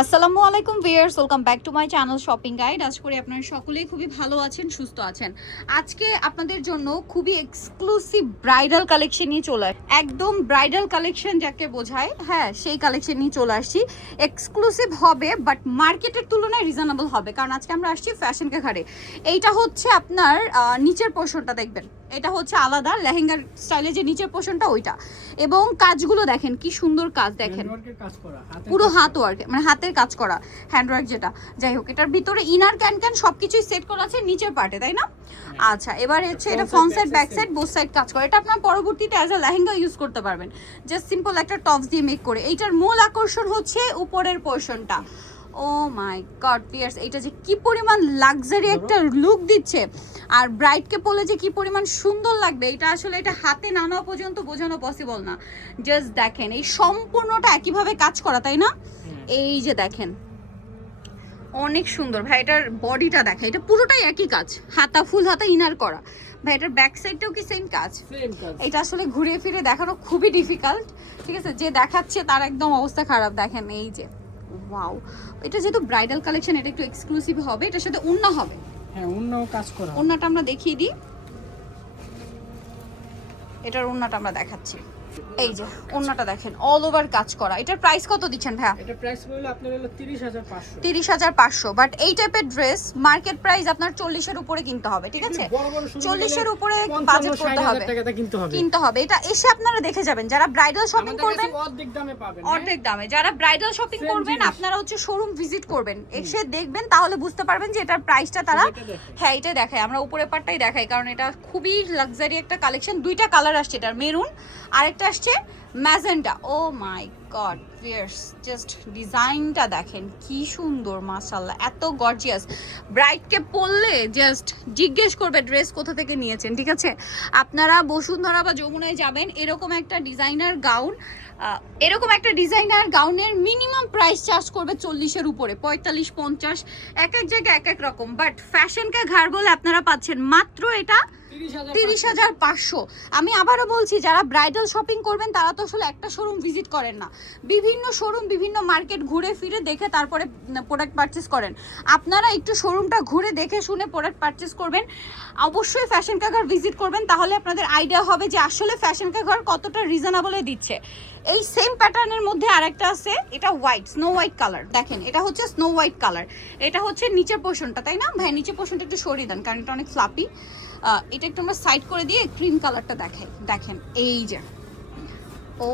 আসসালামু আলাইকুম viewers, welcome back to my channel shopping guide. আশা করি আপনারা সকলেই খুবই ভালো আছেন, সুস্থ আছেন। আজকে আপনাদের জন্য খুবই এক্সক্লুসিভ ব্রাইডাল কালেকশন নিয়ে চলে আসছি। একদম ব্রাইডাল কালেকশন যাকে বোঝায়, হ্যাঁ সেই কালেকশন নিয়ে চলে আসছি। এক্সক্লুসিভ হবে বাট মার্কেটের তুলনায় রিজনেবল হবে, কারণ আজকে আমরা আসছি ফ্যাশন কে ঘাড়ে। এইটা হচ্ছে আপনার নিচের পোর্শনটা দেখবেন, এটা হচ্ছে আলাদা লেহেঙ্গার স্টাইলে যে নিচের পোর্শনটা ওইটা, এবং কাজগুলো দেখেন কি সুন্দর কাজ, দেখেন পুরো হাত ওয়ার্ক, মানে হাতের কাজ করা হ্যান্ডওয়ার্ক যেটা। যাই হোক, এটার ভিতরে ইনার ক্যান সবকিছুই সেট করা আছে নিচের পার্টে, তাই না? আচ্ছা, এবার হচ্ছে এটা front side back side both side কাজ করে। এটা আপনার পরবর্তীতে অ্যাজ আ লেহেঙ্গা ইউজ করতে পারবেন, জাস্ট সিম্পল একটা টপস দিয়ে মেক করে। এইটার মূল আকর্ষণ হচ্ছে উপরের পোর্শনটা। ও মাই গড ভিউয়ার্স, এটা যে কি পরিমাণ লাক্সারি একটা লুক দিচ্ছে, আর ব্রাইডকে পরলে যে কি পরিমাণ সুন্দর লাগবে, এটা আসলে এটা হাতে না নেওয়া পর্যন্ত বোঝানো পসিবল না। জাস্ট দেখেন, এই সম্পূর্ণটা একইভাবে কাজ করা, তাই না? এই যে দেখেন অনেক সুন্দর ভাই। এটার বডিটা দেখা, এটা পুরোটাই একই কাজ, হাতা ফুল হাতা ইনার করা। ভাই এটার ব্যাক সাইডটাও কি সেম কাজ? এটা আসলে ঘুরে ফিরে দেখানো খুবই ডিফিকাল্ট, ঠিক আছে? যে দেখাচ্ছে তার একদম অবস্থা খারাপ। দেখেন এই যে ওয়াও, এটা যেহেতু ব্রাইডাল কালেকশন, এটা একটু এক্সক্লুসিভ হবে। এটার সাথে ওড়না হবে, হ্যাঁ ওড়নাও কাজ করা। ওড়নাটা আমরা দেখিয়ে দিই, এটার ওড়নাটা আমরা দেখাচ্ছি। এই যে ওড়নাটা দেখেন অল ওভার কাজ করা। এটার প্রাইস কত দিচ্ছেন ভাইয়া? এটা প্রাইস হলো আপনার হলো 30500। 30500, বাট এই টাইপের ড্রেস মার্কেট প্রাইস আপনার 40 এর উপরে কিনতে হবে, ঠিক আছে? 40 এর উপরে বাজেট করতে হবে, কিনতে হবে। এটা এসে আপনারা দেখে যাবেন, যারা ব্রাইডাল শপিং করবেন অর্ধেক দামে পাবেন। অর্ধেক দামে যারা ব্রাইডাল শপিং করবেন, আপনারা হচ্ছে শোরুম ভিজিট করবেন, এসে দেখবেন, তাহলে বুঝতে পারবেন যে এটার প্রাইসটা তারা, হ্যাঁ এটা দেখায়, আমরা উপরের পার্টটাই দেখাই, কারণ এটা খুবই লাক্সারি একটা কালেকশন। দুইটা কালার আসছে, এটার মেরুন আর একটা আসছে ম্যাজেন্টা। ও মাই গড ভিউয়ার্স, জাস্ট ডিজাইনটা দেখেন কি সুন্দর, মাশাআল্লাহ এত গর্জিয়াস। ব্রাইডকে পরলে জাস্ট জিজ্ঞেস করবে ড্রেস কোথা থেকে নিয়েছেন, ঠিক আছে? আপনারা বসুন্ধরা বা যমুনায় যাবেন, এরকম একটা ডিজাইনার গাউন, এরকম একটা ডিজাইনার গাউনের মিনিমাম প্রাইস চার্জ করবে 40-এর উপরে, 45-50, এক এক জায়গায় এক এক রকম। বাট ফ্যাশনকে ঘাড় বলে আপনারা পাচ্ছেন মাত্র এটা 30,500। আমি আবারও বলছি, যারা ব্রাইডাল শপিং করবেন তারা তো আসলে একটা শোরুম ভিজিট করেন না, বিভিন্ন শোরুম বিভিন্ন মার্কেট ঘুরে ফিরে দেখে তারপরে প্রোডাক্ট পারচেস করেন। আপনারা একটু শোরুমটা ঘুরে দেখে শুনে প্রোডাক্ট পারচেস করবেন। অবশ্যই ফ্যাশন কা ঘর ভিজিট করবেন, তাহলে আপনাদের আইডিয়া হবে যে আসলে ফ্যাশন কা ঘর কতটা রিজনেবলে দিচ্ছে। এই সেম প্যাটার্নের মধ্যে আরেকটা আছে, এটা হোয়াইট, স্নো হোয়াইট কালার। দেখেন এটা হচ্ছে স্নো হোয়াইট কালার, এটা হচ্ছে নিচের পোর্শনটা, তাই না ভাই? নিচের পোর্শনটা একটু সরিয়ে দেন, কারণ এটা অনেক ফ্লাপি। এটা একটু আমরা সাইড করে দিয়ে ক্রিম কালারটা দেখাই। দেখেন এই যে, ও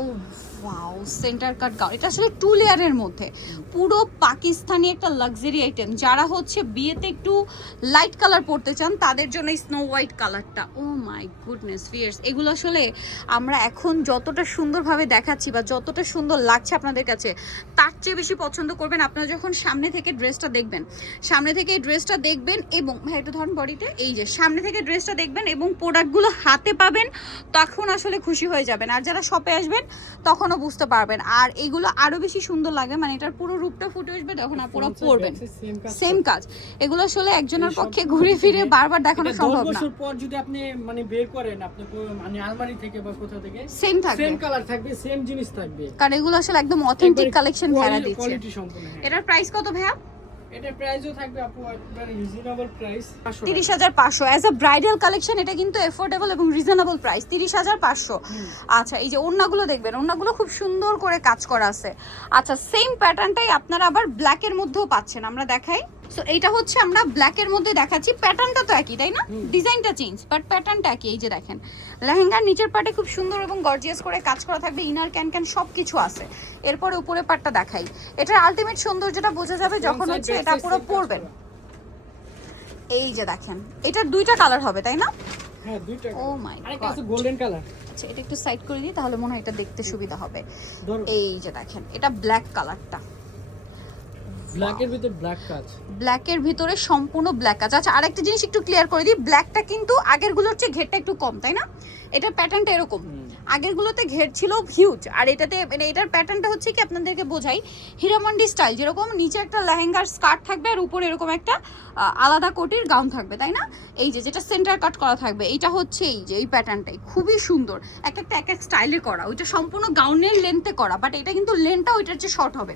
ওয়াও, সেন্টার কাট গাউন। এটা আসলে 2 লেয়ারের মধ্যে পুরো পাকিস্তানি একটা লাক্সারি আইটেম। যারা হচ্ছে বিয়েতে একটু লাইট কালার পরতে চান তাদের জন্য এই স্নো হোয়াইট কালারটা। ও মাই গুডনেস ভিউয়ার্স, এগুলো আসলে আমরা এখন যতটা সুন্দরভাবে দেখাচ্ছি বা যতটা সুন্দর লাগছে আপনাদের কাছে, তার চেয়ে বেশি পছন্দ করবেন আপনারা যখন সামনে থেকে ড্রেসটা দেখবেন। সামনে থেকে এই ড্রেসটা দেখবেন এবং ভাই এটা ধরুন বডিতে, এই যে সামনে থেকে ড্রেসটা দেখবেন এবং প্রোডাক্টগুলো হাতে পাবেন, তখন আসলে খুশি হয়ে যাবেন। আর যারা শপে আসবেন তখনও বুঝতে পারবেন, আর এগুলো আরো বেশি সুন্দর লাগে, মানে এটার পুরো রূপটা ফুটে আসবে যখন আপনারা পরবেন। সেম কাজ, এগুলো আসলে একজনের পক্ষে ঘুরে ফিরে বারবার দেখানো সম্ভব না। 10 বছর পর যদি আপনি মানে বের করেন, আপনি মানে আলমারি থেকে বা কোথা থেকে, সেম থাকবে, সেম কালার থাকবে, সেম জিনিস থাকবে, কারণ এগুলো আসলে একদম অথেন্টিক কালেকশন ভেড়া দিচ্ছে। কোয়ালিটি সম্পূর্ণ। এটার প্রাইস কত ভাইয়া? এটার প্রাইসও থাকবে আপু একবারে reasonable price, 30,500। As a bridal collection এটা কিন্তু এফোর্ডেবল এবং রিজনেবল প্রাইস, 30,500। আচ্ছা, এই যে ওড়নাগুলো দেখবেন, ওড়নাগুলো খুব সুন্দর করে কাজ করা আছে। আচ্ছা, সেম প্যাটার্নটাই আপনারা আবার ব্ল্যাকের মধ্যেও পাচ্ছেন, আমরা দেখাই। সো এইটা হচ্ছে আমরা ব্ল্যাকের মধ্যে দেখাচ্ছি, প্যাটার্নটা তো একই, তাই না? ডিজাইনটা চেঞ্জ বাট প্যাটার্নটা একই। এই যে দেখেন লেহেঙ্গার নিচের পার্টে খুব সুন্দর এবং গর্জিয়াস করে কাজ করা থাকবে, ইনার ক্যান সব কিছু আছে। এরপরে উপরের পার্টটা দেখাই। এটার আলটিমেট সৌন্দর্যটা বোঝা যাবে যখন হচ্ছে এটা পুরো পরবেন। এই যে দেখেন, এটার দুইটা কালার হবে, তাই না? হ্যাঁ দুইটা। ও মাই গড, আরেকটা আছে গোল্ডেন কালার। আচ্ছা, এটা একটু সাইড করে দিই, তাহলে মনে হয় এটা দেখতে সুবিধা হবে। এই যে দেখেন, এটা ব্ল্যাক কালারটা, ব্ল্যাকের ভিতরে ব্ল্যাক কাজ, ব্ল্যাকের ভিতরে সম্পূর্ণ ব্ল্যাক কাজ। আচ্ছা, আরেকটা জিনিস একটু ক্লিয়ার করে দিই, ব্ল্যাকটা কিন্তু আগের গুলোর চেয়ে ঘেরটা একটু কম, তাই না? এটার প্যাটার্নটা এরকম, আগেরগুলোতে ঘের ছিল হিউজ, আর এটাতে মানে এটার প্যাটার্নটা হচ্ছে কি আপনাদেরকে বোঝাই, হীরামন্ডি স্টাইল, যেরকম নিচে একটা লেহেঙ্গার স্কার্ট থাকবে আর উপরে এরকম একটা আলাদা কোটির গাউন থাকবে, তাই না? এই যে যেটা সেন্টার কাট করা থাকবে, এইটা হচ্ছে এই যে এই প্যাটার্নটাই খুবই সুন্দর, এক একটা এক এক স্টাইলে করা, ওইটা সম্পূর্ণ গাউনের লেন্থে করা, বাট এটা কিন্তু লেন্থটা ওইটার চেয়ে শর্ট হবে।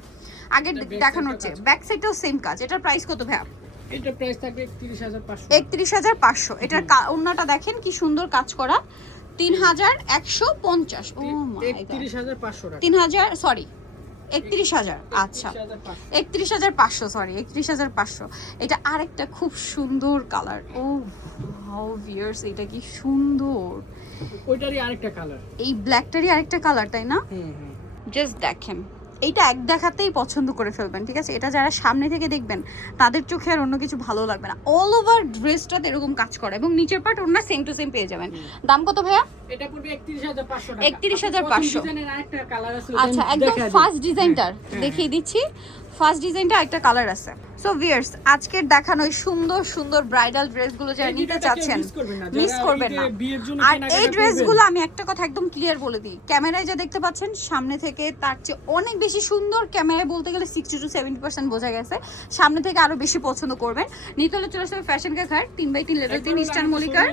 আগের দেখানোর চেয়ে ব্যাক সাইডটাও সেম কাজ। এটার প্রাইস কত ভাইয়া? এটা প্রাইস থাকবে 31,500। 31,500। এটার ওড়নাটা দেখেন কি সুন্দর কাজ করা, 3,150। ও মাই গড, 31,500 টাকা। 3,000 সরি 31,000, আচ্ছা 31,500, সরি 31,500। এটা আরেকটা খুব সুন্দর কালার। ও হাউ ভিউয়ার্স, এটা কি সুন্দর, ওইটারই আরেকটা কালার, এই ব্ল্যাকটারই আরেকটা কালার, তাই না? জাস্ট দেখেন, এইটা এক দেখাতেই পছন্দ করে ফেলবেন, ঠিক আছে? এটা যারা সামনে থেকে দেখবেন তাদের চোখে আর অন্য কিছু ভালো লাগবে না। অল ওভার ড্রেসটাতে এরকম কাজ করা এবং নিচের পার্ট ওনা সেম টু সেম পেয়ে যাবেন। দাম কত ভাইয়া? এটা পড়বে 31,500 টাকা। 31,500। ডিজাইনের আরেকটা কালার আছে, আচ্ছা, একদম ফার্স্ট ডিজাইনটার দেখিয়ে দিচ্ছি। ফার্স্ট ডিজাইনটা একটা কালার আছে। সো ভিউয়ার্স, আজকের দেখানো এই সুন্দর সুন্দর ব্রাইডাল ড্রেসগুলো যারা নিতে চাচ্ছেন মিস করবেন না। আর এই ড্রেসগুলো আমি একটা কথা একদম ক্লিয়ার বলে দিই, ক্যামেরায় যা দেখতে পাচ্ছেন সামনে থেকে তার চেয়ে অনেক বেশি সুন্দর, ক্যামেরায় বলতে গেলে 60 to 70% বোঝা গেছে, সামনে থেকে আরো বেশি পছন্দ করবেন। নিতে হলে চলে আসবে ফ্যাশন কা ঘাট 3/3 লেভেল 3 ইস্টার্ন মল্লিকার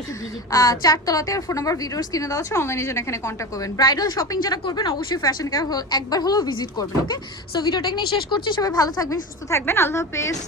4তলাতে। আর ফোন নাম্বার ভিডিওস কিনে দেওয়া আছে, অনলাইনে জন্য এখানে কন্ট্যাক্ট করবেন। ব্রাইডাল শপিং যারা করবেন অবশ্যই ফ্যাশন কা একবার হলেও ভিজিট করবেন। ওকে, সো ভিডিওটা এখানে শেষ করছি। সবাই ভালো থাকবেন, সুস্থ থাকবেন, আল্লাহ হাফেজ।